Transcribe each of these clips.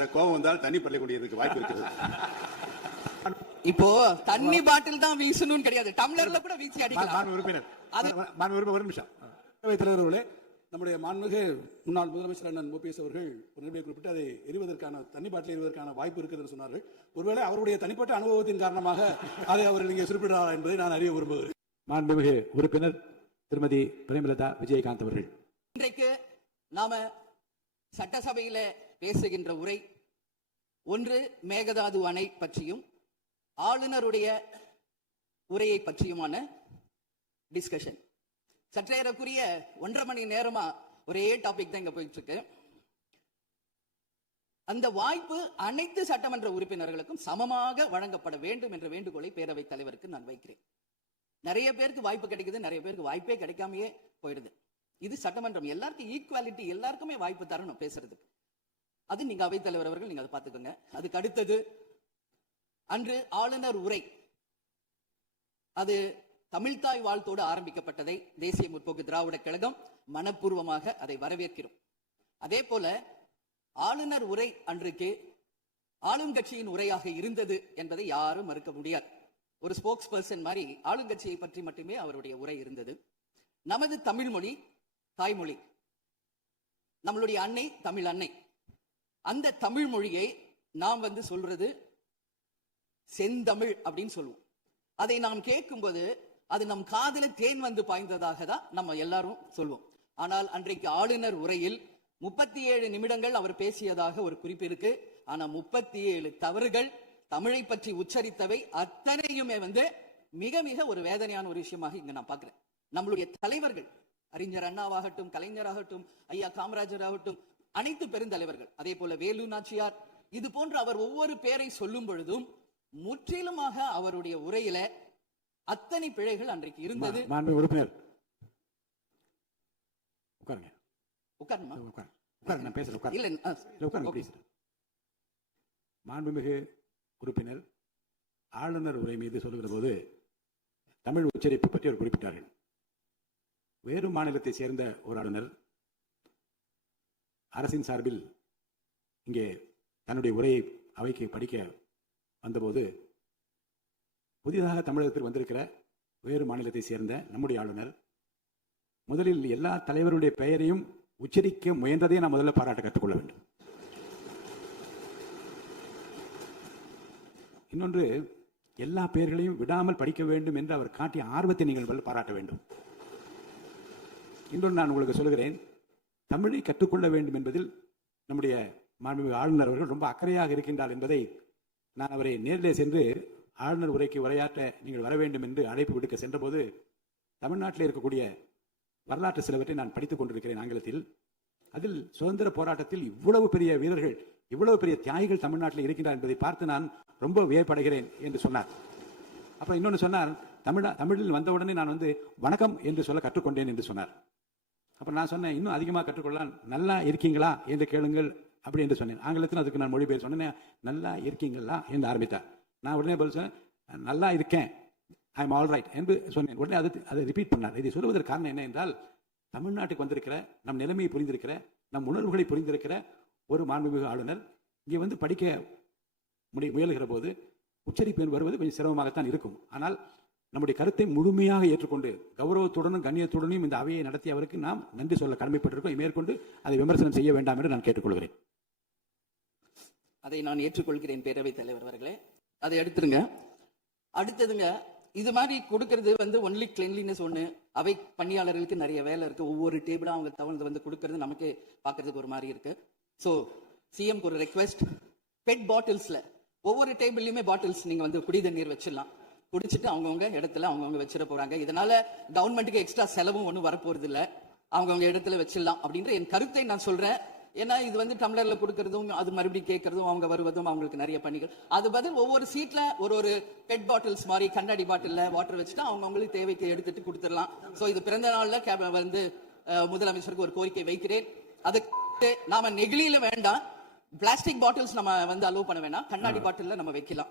அந்த கோபம் வந்தால் தண்ணி பள்ளக்கூடியதுக்கு வாய்ப்பு இருக்கிறது. இப்போ தண்ணி பாட்டில் தான் வீசணும்னு கிடையாது, டம்ளர்ல கூட வீசி அடிக்கலாம். உறுப்பினர் ஒரு நிமிஷம். தலைவர்களே, நம்முடைய மாண்புமிகு முன்னாள் முதலமைச்சர் அண்ணன் ஓபிஎஸ் அவர்கள் ஒரு நிலையை குறிப்பிட்டு அதை எரிவதற்கான தண்ணி பாட்டில் எரிவதற்கான வாய்ப்பு இருக்குது என்று சொன்னார்கள். ஒருவேளை அவருடைய தனிப்பட்ட அனுபவத்தின் காரணமாக அதை அவர் இங்கே குறிப்பிடுறார் என்பதை நான் அறிய விரும்புகிறேன். மாண்புமிகு உறுப்பினர் திருமதி பிரேமலதா விஜயகாந்த் அவர்கள். இன்றைக்கு நாம சட்டசபையில பேசுகின்ற உரை ஒன்று மேகதாது அணை பற்றியும் ஆளுநருடைய உரையை பற்றியுமான டிஸ்கஷன். சற்றேறக்குரிய 1.5 மணி நேரமா ஒரே டாபிக் தான் இங்க போயிட்டு இருக்கு. அந்த வாய்ப்பு அனைத்து சட்டமன்ற உறுப்பினர்களுக்கும் சமமாக வழங்கப்பட வேண்டும் என்ற வேண்டுகோளை பேரவைத் தலைவருக்கு நான் வைக்கிறேன். நிறைய பேருக்கு வாய்ப்பு கிடைக்குது, நிறைய பேருக்கு வாய்ப்பே கிடைக்காமையே போயிடுது. இது சட்டமன்றம், எல்லாருக்கும் ஈக்குவாலிட்டி, எல்லாருக்குமே வாய்ப்பு தரணும் பேசுறதுக்கு. அது நீங்க அவைத்தலைவர் அவர்கள் நீங்க அதை பார்த்துக்கோங்க. அதுக்கு அடுத்தது அன்று ஆளுநர் உரை, அது தமிழ்தாய் வாழ்த்தோடு ஆரம்பிக்கப்பட்டதை தேசிய முற்போக்கு திராவிட கழகம் மனப்பூர்வமாக அதை வரவேற்கிறோம். அதே போல ஆளுநர் உரை அன்றைக்கு ஆளுங்கட்சியின் உரையாக இருந்தது என்பதை யாரும் மறுக்க முடியாது. ஒரு ஸ்போக்ஸ் பர்சன் மாதிரி ஆளுங்கட்சியை பற்றி மட்டுமே அவருடைய உரை இருந்தது. நமது தமிழ் மொழி தாய்மொழி, நம்மளுடைய அன்னை தமிழ் அன்னை. அந்த தமிழ் மொழியை நாம் சொல்றது செந்தமிழ் அப்படின்னு சொல்லுவோம். அதை நாம் கேட்கும்போது அது நம் காதல தேன் பாய்ந்ததாக தான் நம்ம எல்லாரும் சொல்வோம். ஆனால் அன்றைக்கு ஆளுநர் உரையில் 37 நிமிடங்கள் அவர் பேசியதாக ஒரு குறிப்பு இருக்கு. ஆனா 37 தவறுகள், தமிழை பற்றி உச்சரித்தவை அத்தனையுமே மிக மிக ஒரு வேதனையான ஒரு விஷயமாக இங்க நான் பார்க்கிறேன். நம்மளுடைய தலைவர்கள், அறிஞர் அண்ணாவாகட்டும், கலைஞராகட்டும், ஐயா காமராஜர் ஆகட்டும், அனைத்து பெருந்தலைவர்கள், அதே போல வேலு நாச்சியார், இது போன்ற அவர் ஒவ்வொரு பேரை சொல்லும் பொழுதும் முற்றிலுமாக அவருடைய உரையில அத்தனை பிழைகள் அன்றைக்கு இருந்தது. உறுப்பினர் மாண்புமிகு உறுப்பினர் ஆளுநர் உரை மீது சொல்லுகிற போது தமிழ் உச்சரிப்பு பற்றி அவர் குறிப்பிட்டார்கள். வேறு மாநிலத்தை சேர்ந்த ஒரு ஆளுநர் அரசின் சார்பில் இங்கே தன்னுடைய உரையை அவைக்கு படிக்க வந்தபோது புதிதாக தமிழகத்தில் வந்திருக்கிற வேறு மாநிலத்தை சேர்ந்த நம்முடைய ஆளுநர் முதலில் எல்லா தலைவருடைய பெயரையும் உச்சரிக்க முயன்றதை நாம் முதல்ல பாராட்ட கற்றுக்கொள்ள வேண்டும். இன்னொன்று, எல்லா பெயர்களையும் விடாமல் படிக்க வேண்டும் என்று அவர் காட்டிய ஆர்வத்தை நீங்கள் பாராட்ட வேண்டும். இன்னொன்று நான் உங்களுக்கு சொல்கிறேன், தமிழை கற்றுக்கொள்ள வேண்டும் என்பதில் நம்முடைய மாண்புமிகு ஆளுநர் அவர்கள் ரொம்ப அக்கறையாக இருக்கின்றார் என்பதை நான் அவரை நேரிலே சென்று ஆளுநர் உரைக்கு உரையாற்ற நீங்கள் வர வேண்டும் என்று அழைப்பு விடுக்க சென்றபோது தமிழ்நாட்டில் இருக்கக்கூடிய வரலாற்று சிலவற்றை நான் படித்துக் கொண்டிருக்கிறேன் ஆங்கிலத்தில். அதில் சுதந்திர போராட்டத்தில் இவ்வளவு பெரிய வீரர்கள், இவ்வளவு பெரிய தியாகிகள் தமிழ்நாட்டில் இருக்கின்றார் என்பதை பார்த்து நான் ரொம்ப வியப்படைகிறேன் என்று சொன்னார். அப்புறம் இன்னொன்று சொன்னார், தமிழில் வந்தவுடனே நான் வணக்கம் என்று சொல்ல கற்றுக்கொண்டேன் என்று சொன்னார். அப்புறம் நான் சொன்னேன், இன்னும் அதிகமாக கற்றுக்கொள்ளலாம், நல்லா இருக்கீங்களா என்று கேளுங்கள் அப்படி என்று சொன்னேன். ஆங்கிலத்தில் அதுக்கு நான் மொழிபெயர் சொன்னேன், நல்லா இருக்கீங்களா என்று ஆரம்பித்தார். நான் உடனே பதில் சொன்னேன், நல்லா இருக்கேன், ஐ எம் ஆல் ரைட் என்று சொன்னேன். உடனே அதை ரிப்பீட் பண்ணார். இதை சொல்வதற்கு காரணம் என்ன என்றால், தமிழ்நாட்டுக்கு வந்திருக்கிற, நம் நிலைமையை புரிந்திருக்கிற, நம் உணர்வுகளை புரிந்திருக்கிற ஒரு மாண்புமிகு ஆளுநர் இங்கே படிக்க முயலுகிற போது உச்சரிப்பு வருவது கொஞ்சம் சிரமமாகத்தான் இருக்கும். ஆனால் நம்முடைய கருத்தை முழுமையாக ஏற்றுக்கொண்டு கௌரவத்துடனும் கண்ணியத்துடனும் இந்த அவையை நடத்திய அவருக்கு நாம் நன்றி சொல்ல கடமைப்பட்டிருக்கோம். மேற்கொண்டு அதை விமர்சனம் செய்ய வேண்டாம் என்று நான் கேட்டுக்கொள்கிறேன். அதை நான் ஏற்றுக்கொள்கிறேன் பேரவைத் தலைவர் அவர்களே. அதை எடுத்துருங்க. அடுத்ததுங்க, இது மாதிரி கொடுக்கறது ஒன்லி கிளீன்லினஸ் ஒண்ணு. அவை பணியாளர்களுக்கு நிறைய வேலை இருக்கு. ஒவ்வொரு டேபிளும் அவங்க தவழ்ந்து கொடுக்கறது நமக்கு பார்க்கறதுக்கு ஒரு மாதிரி இருக்கு. ஸோ சிஎம் ஒரு ரெக்வெஸ்ட், பெட் பாட்டில்ஸ்ல ஒவ்வொரு டேபிள்லயுமே பாட்டில்ஸ் நீங்க குடி தண்ணீர் வச்சிடலாம். குடிச்சிட்டு அவங்கவுங்க இடத்துல அவங்கவுங்க வச்சிட போறாங்க. இதனால கவர்மெண்ட்டுக்கு எக்ஸ்ட்ரா செலவும் ஒன்றும் வரப்போறது இல்லை. அவங்கவுங்க இடத்துல வச்சிடலாம் அப்படின்ற என் கருத்தை நான் சொல்றேன். ஏன்னா இது டம்ளர்ல கொடுக்கறதும் அது மறுபடியும் கேட்கறதும் அவங்க வருவதும் அவங்களுக்கு நிறைய பணிகள். அது பதில் ஒவ்வொரு சீட்ல ஒரு பெட் பாட்டில்ஸ் மாதிரி கண்ணாடி பாட்டில்ல வாட்டர் வச்சுட்டு அவங்களுக்கு தேவைக்கு எடுத்துட்டு கொடுத்துடலாம். சோ இது பிறந்த நாள்ல முதலமைச்சருக்கு ஒரு கோரிக்கை வைக்கிறேன். அதுக்கு நாம நெகிழியில வேண்டாம், பிளாஸ்டிக் பாட்டில்ஸ் நம்ம அலோவ் பண்ண வேண்டாம், கண்ணாடி பாட்டில்ல நம்ம வைக்கலாம்.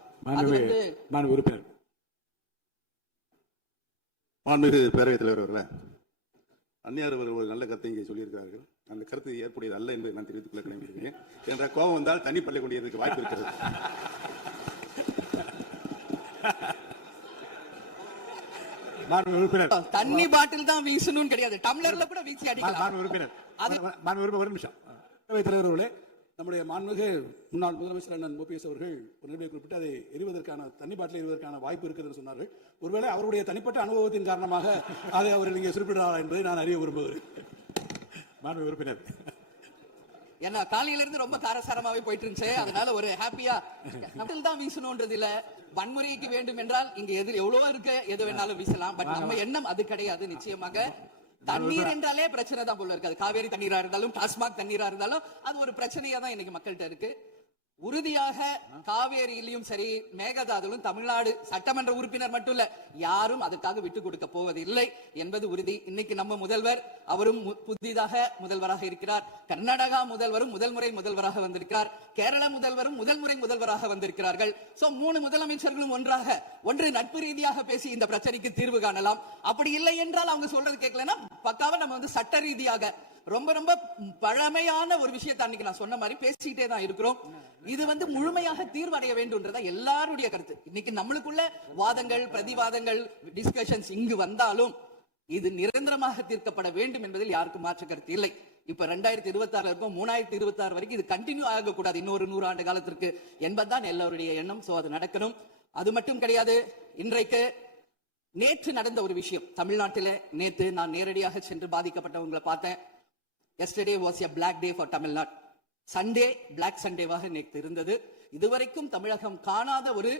மாண்புமிகு பேரவைத் தலைவர் அவர்களே, அந்நியார் ஒரு நல்ல கருத்தை இங்கே சொல்லியிருக்கிறார்கள். அந்த கருத்து ஏற்புடையது அல்ல என்பதை நான் தெரிவித்துக் கொள்ள கடமைப்படுகிறேன். என்ற கோபம் வந்தால் தண்ணி பள்ளி கொண்டியதற்கு வாய்ப்பு இருக்கிறது. மாண்புமிகு உறுப்பினர் தண்ணி பாட்டில் தான் வீசணும்னு கிடையாது, டம்ளர்ல கூட வீசி அடிக்கலாம். மாண்புமிகு உறுப்பினர் ஒரு நிமிஷம். தலைவர் அவர்களே, நம்முடைய மாண்புமிகு முன்னாள் முதலமைச்சர் அண்ணன் ஓபிஎஸ் அவர்கள் ஒரு நிலையை குறிப்பிட்டு அதை எரிவதற்கான தண்ணி பாட்டில் எரிவதற்கான வாய்ப்பு இருக்கிறது சொன்னார்கள். ஒருவேளை அவருடைய தனிப்பட்ட அனுபவத்தின் காரணமாக அதை அவர்கள் இங்கே குறிப்பிடுறாரா என்பதை நான் அறிய விரும்புகிறேன். மாண்புமிகு உறுப்பினர், ஏன்னா காலையில இருந்து ரொம்ப காரசாரமாவே போயிட்டு இருந்துச்சு, அதனால ஒரு ஹாப்பியா தான் வீசணும்ன்றது இல்ல. வன்முறைக்கு வேண்டும் என்றால் இங்க எதிர் எவ்வளவோ இருக்கு, எது வேணாலும் வீசலாம். பட் நம்ம எண்ணம் அது கிடையாது. நிச்சயமாக தண்ணீர் என்றாலே பிரச்சனை தான் போல இருக்காது. காவேரி தண்ணீரா இருந்தாலும் டாஸ்மாக் தண்ணீரா இருந்தாலும் அது ஒரு பிரச்சனையா தான் இன்னைக்கு மக்கள்கிட்ட இருக்கு. உறுதியாக காவேரியிலும் சரி மேகதாதுலும் தமிழ்நாடு சட்டமன்ற உறுப்பினர் மட்டும் இல்ல, யாரும் அதுக்காக விட்டு கொடுக்க போவதில்லை என்பது உறுதி. இன்னைக்கு நம்ம முதல்வர் அவரும் புதிதாக முதல்வராக இருக்கிறார். கர்நாடகா முதல்வரும் முதல் முறை முதல்வராக வந்திருக்கிறார். கேரள முதல்வரும் முதல் முறை முதல்வராக வந்திருக்கிறார்கள். சோ 3 முதலமைச்சர்களும் ஒன்று நட்பு ரீதியாக பேசி இந்த பிரச்சனைக்கு தீர்வு காணலாம். அப்படி இல்லை என்றால் அவங்க சொல்றது கேட்கலன்னா பக்காவா நம்ம வந்து சட்ட ரீதியாக ரொம்ப ரொம்ப பழமையான ஒரு விஷயத்தை அன்னைக்கு நான் சொன்ன மாதிரி பேசிக்கிட்டே தான் இருக்கிறோம். இது வந்து முழுமையாக தீர்வடைய வேண்டும்ன்றதா எல்லாருடைய கருத்து. இன்னைக்கு நம்மளுக்குள்ள வாதங்கள் பிரதிவாதங்கள் டிஸ்கஷன்ஸ் இங்கு வந்தாலும் இது நிரந்தரமாக தீர்க்கப்பட வேண்டும் என்பதில் யாருக்கும் மாற்று கருத்து இல்லை. இப்ப 2026 இருக்கும், 3026 வரைக்கும் இது கண்டினியூ ஆகக்கூடாது, இன்னொரு 100 ஆண்டு காலத்திற்கு என்பதுதான் எல்லாருடைய எண்ணம். சோ அது நடக்கணும். அது மட்டும் கிடையாது, இன்றைக்கு நேற்று நடந்த ஒரு விஷயம் தமிழ்நாட்டில. நேற்று நான் நேரடியாக சென்று பாதிக்கப்பட்டவங்களை பார்த்தேன். Yesterday was a black day for Tamil Nadu. Sunday black Sundayவாக நேற்று இருந்தது. இதுவரைக்கும் தமிழகம் காணாத ஒரு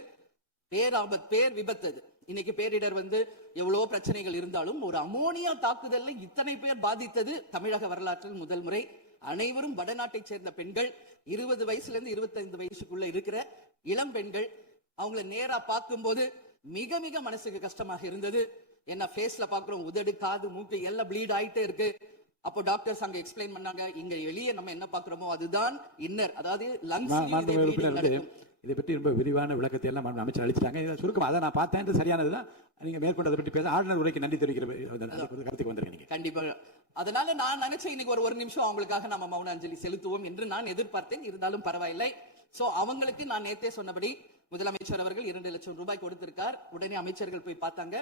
பேர் விபத்து. இன்னைக்கு பேரிடர் வந்து எவ்வளவு பிரச்சனைகள் இருந்தாலும் ஒரு அமோனியா தாக்குதல்ல இத்தனை பேர் பாதித்தது தமிழக வரலாற்றில் முதல் முறை. அனைவரும் வடநாட்டை சேர்ந்த பெண்கள், 20 வயசுல இருந்து 25 வயசுக்குள்ள இருக்கிற இளம் பெண்கள். அவங்கள நேரா பார்க்கும்போது மிக மிக மனசுக்கு கஷ்டமாக இருந்தது. என்ன ஃபேஸ்ல பாக்குறோம், உதடு காது மூக்கு எல்லாம் ப்ளீட் ஆயிட்டே இருக்கு. அப்போ டாக்டர்ஸ் அங்க எக்ஸ்பிளைன் பண்ணாங்க, இங்க வெளியே நம்ம என்ன பாக்குறோமோ அதுதான் இன்னர், அதாவது லங்ஸ். இதை பற்றி ரொம்ப விரிவான விளக்கத்தை எல்லாம் அமைச்சர் அளிச்சிட்டாங்க. சுருக்கம் அதை நான் பார்த்தேன், சரியானதுதான். நீங்க மேற்கொண்டு அதை பற்றி பேச ஆளுநர் உரைக்கு நன்றி தெரிவிக்கிற கருத்துக்கு வந்திருக்கீங்க. கண்டிப்பா. அதனால நான் நினைச்சேன் இன்னைக்கு ஒரு நிமிஷம் அவங்களுக்காக நம்ம மௌன அஞ்சலி செலுத்துவோம் என்று நான் எதிர்பார்த்தேன். இருந்தாலும் பரவாயில்லை. சோ அவங்களுக்கு நான் நேத்தே சொன்னபடி முதலமைச்சர் அவர்கள் 2 லட்சம் ரூபாய் கொடுத்திருக்கார். உடனே அமைச்சர்கள் போய் பார்த்தாங்க.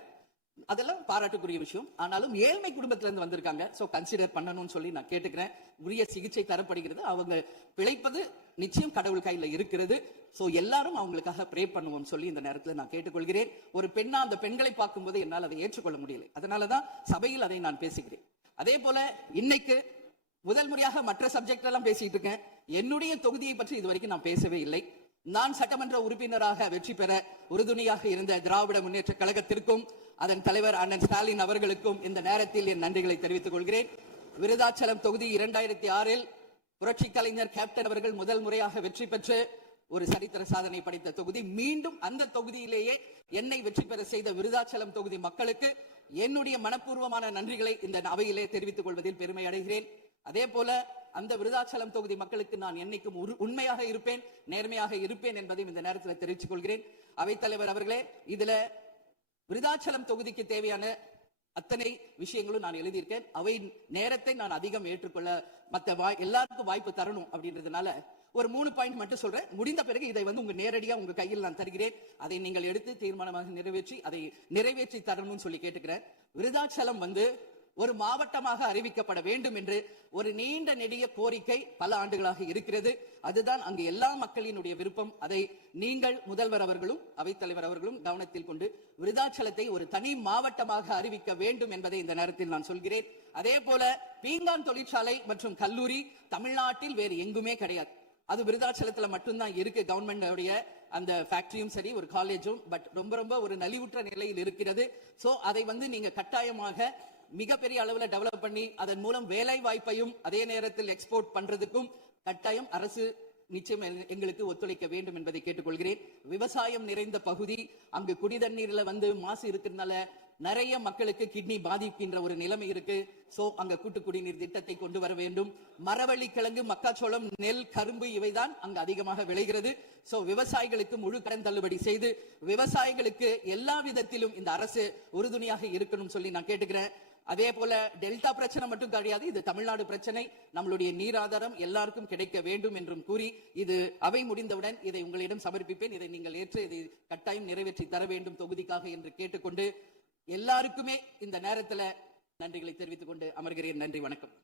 அதெல்லாம் பாராட்டுக்குரிய விஷயம். ஆனாலும் ஏழ்மை குடும்பத்துல இருந்து வந்திருக்காங்க. சோ கன்சிடர் பண்ணணும்னு சொல்லி நான் கேட்டுக்கிறேன். உரிய சிகிச்சை தரப்படுகிறது. அவங்க பிழைப்பது நிச்சயம் கடவுள் கையில இருக்கிறது. சோ எல்லாரும் அவங்களுக்காக ப்ரே பண்ணுவோம் சொல்லி இந்த நேரத்தில் நான் கேட்டுக்கொள்கிறேன். ஒரு பெண்ணா அந்த பெண்களை பார்க்கும்போது என்னால் அதை ஏற்றுக்கொள்ள முடியல. அதனாலதான் சபையில் அதை நான் பேசுகிறேன். அதே போல இன்னைக்கு முதல் முறையாக மற்ற சப்ஜெக்ட் எல்லாம் பேசிட்டு இருக்கேன். என்னுடைய தொகுதியை பற்றி இதுவரைக்கும் நான் பேசவே இல்லை. நான் சட்டமன்ற உறுப்பினராக வெற்றி பெற உறுதுணையாக இருந்த திராவிட முன்னேற்ற கழகத்திற்கும் அதன் தலைவர் அண்ணன் ஸ்டாலின் அவர்களுக்கும் இந்த நேரத்தில் என் நன்றிகளை தெரிவித்துக் கொள்கிறேன். விருதாச்சலம் தொகுதி 2006 புரட்சி கலைஞர் கேப்டன் அவர்கள் முதல் முறையாக வெற்றி பெற்று ஒரு சரித்திர சாதனை படைத்த தொகுதி. மீண்டும் அந்த தொகுதியிலேயே என்னை வெற்றி பெற செய்த விருதாச்சலம் தொகுதி மக்களுக்கு என்னுடைய மனப்பூர்வமான நன்றிகளை இந்த அவையிலே தெரிவித்துக் கொள்வதில் பெருமை அடைகிறேன். அதே போல அந்த விருதாச்சலம் தொகுதி மக்களுக்கு நான் என்னைக்கும் உண்மையாக இருப்பேன், நேர்மையாக இருப்பேன் என்பதையும் இந்த நேரத்தில் தெரிவித்துக் கொள்கிறேன். அவைத்தலைவர் அவர்களே, இதுல விருதாச்சலம் தொகுதிக்கு தேவையான அத்தனை விஷயங்களும் நான் எழுதியிருக்கேன். அவை நேரத்தை நான் அதிகம் ஏற்றுக்கொள்ள எல்லாருக்கும் வாய்ப்பு தரணும் அப்படின்றதுனால ஒரு 3 பாயிண்ட் மட்டும் சொல்றேன். முடிந்த பிறகு இதை வந்து உங்க நேரடியா உங்க கையில் நான் தருகிறேன். அதை நீங்கள் எடுத்து தீர்மானமாக நிறைவேற்றி தரணும்னு சொல்லி கேட்டுக்கிறேன். விருதாச்சலம் வந்து ஒரு மாவட்டமாக அறிவிக்கப்பட வேண்டும் என்று ஒரு நீண்ட நெடிய கோரிக்கை பல ஆண்டுகளாக இருக்கிறது. அதுதான் அங்கு எல்லா மக்களினுடைய விருப்பம். அதை நீங்கள் முதல்வர் அவர்களும் அவைத்தலைவர் அவர்களும் கவனத்தில் கொண்டு விருதாச்சலத்தை ஒரு தனி மாவட்டமாக அறிவிக்க வேண்டும் என்பதை இந்த நேரத்தில் நான் சொல்கிறேன். அதே போல பீங்கான் தொழிற்சாலை மற்றும் கல்லூரி தமிழ்நாட்டில் வேறு எங்குமே கிடையாது. அது விருதாச்சலத்துல மட்டும்தான் இருக்கு. கவர்மெண்ட் அந்த ஃபேக்டரியும் சரி ஒரு காலேஜும் பட் ரொம்ப ரொம்ப ஒரு நலிவுற்ற நிலையில் இருக்கிறது. சோ அதை வந்து நீங்க கட்டாயமாக மிகப்பெரிய அளவுல டெவலப் பண்ணி அதன் மூலம் வேலை வாய்ப்பையும் அதே நேரத்தில் எக்ஸ்போர்ட் பண்றதுக்கும் கட்டாயம் அரசு நிச்சயம் எங்களுக்கு ஒத்துழைக்க வேண்டும் என்பதை கேட்டுக்கொள்கிறேன். விவசாயம் நிறைந்த பகுதி, அங்கு குடிதண்ணீர்ல வந்து மாசு இருக்கிறதுனால நிறைய மக்களுக்கு கிட்னி பாதிக்கின்ற ஒரு நிலைமை இருக்கு. சோ அங்க கூட்டு குடிநீர் திட்டத்தை கொண்டு வர வேண்டும். மரவள்ளி கிழங்கு, மக்காச்சோளம், நெல், கரும்பு இவைதான் அங்கு அதிகமாக விளைகிறது. சோ விவசாயிகளுக்கு முழு கடன் தள்ளுபடி செய்து விவசாயிகளுக்கு எல்லா விதத்திலும் இந்த அரசு உறுதுணையாக இருக்கணும் சொல்லி நான் கேட்டுக்கிறேன். அதே போல டெல்டா பிரச்சனை மட்டும் கிடையாது, இது தமிழ்நாடு பிரச்சனை. நம்மளுடைய நீர் ஆதாரம் எல்லாருக்கும் கிடைக்க வேண்டும் என்றும் கூறி, இது அவை முடிந்தவுடன் இதை உங்களிடம் சமர்ப்பிப்பேன். இதை நீங்கள் ஏற்று இதை கட்டாயம் நிறைவேற்றி தர வேண்டும் தொகுதிக்காக என்று கேட்டுக்கொண்டு, எல்லாருக்குமே இந்த நேரத்துல நன்றிகளை தெரிவித்துக் கொண்டு அமர்கிறேன். நன்றி, வணக்கம்.